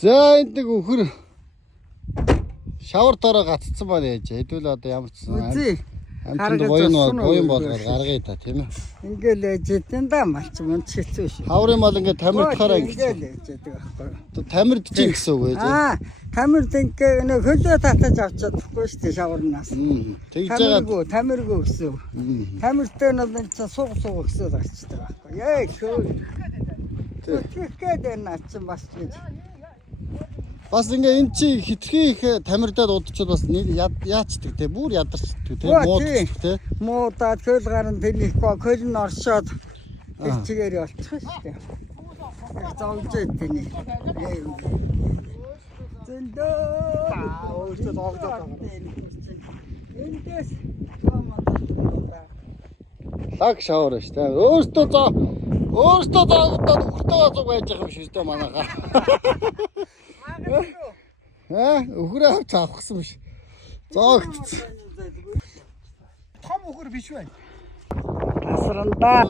За энэ өхөр шавар дороо гаццсан байна яаж хэдүүл одоо ямар ч амтнд буян болгоод гаргая та тийм ээ. Ингээл ээж идэв да малч мөн хэцүү шүү. Хаврын мал ингээд тамирдахаараа ингээл ээж идэв байхгүй. Тамирд чинь гэсэн үг ээ. Тамирд ингээ нөө хөлөө татаж авч чадахгүй шүү дээ шаварнаас. Тэгж байгаа тамиргүй гэсэн. Тамиртай нь бол энэ сууг гэсэн гарчдаг байхгүй. Яа шөө. Тэгэхэд энэ ач бас гэж. Бас ингээ эн чи хитрхи их тамирдаад удчиход бас яачдаг те бүр ядарчдаг те мууддаг те муудаад хөл гарын тэнийхгүй хөл нь оршоод чигээр болчих шүү дээ. Зовж идэний. Зөндөө өөртөө доогдоод байгаа. Эндээс лаг шавар шүү дээ. Өөртөө доогдоод өхөртөө зуг байж байгаа юм шүү дээ манайхаа. Өхрөө авч авахсан биш. Зоогдсон. Том өхөр биш бай. Асрандаа.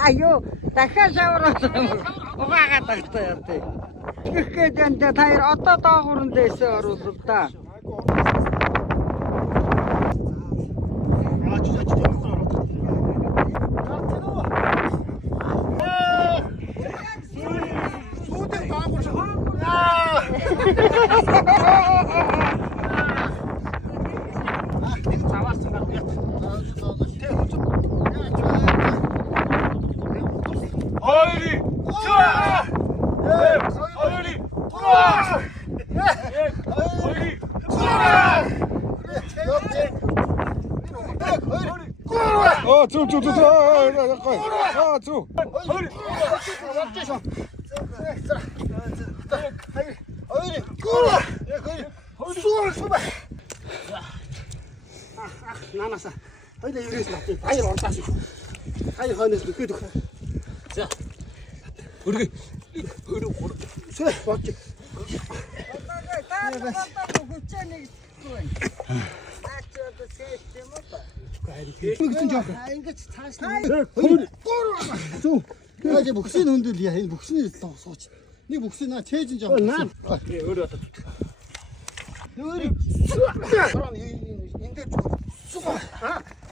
Аюу, дахиад шавраад угаагаад тагтаа яа. Тэгэхэд энэ таяр одоо доогуур дэсээ оруулал да. Нанаса. Хоёлаа ерөөс нь баяр ордаас. Хаяа хойноос ихэд өгөх. За. Өргө. Сөө бооч. Ингэж цааш Яа бүксийн хөндөл яа энэ бүксний сууч. Нэг бүксийн наа чэйж жаа. Өөрөө одоо. Энд дээр суу.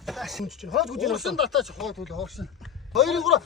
Хойд гүжин хоосон татаач хойд хоосон. 2-3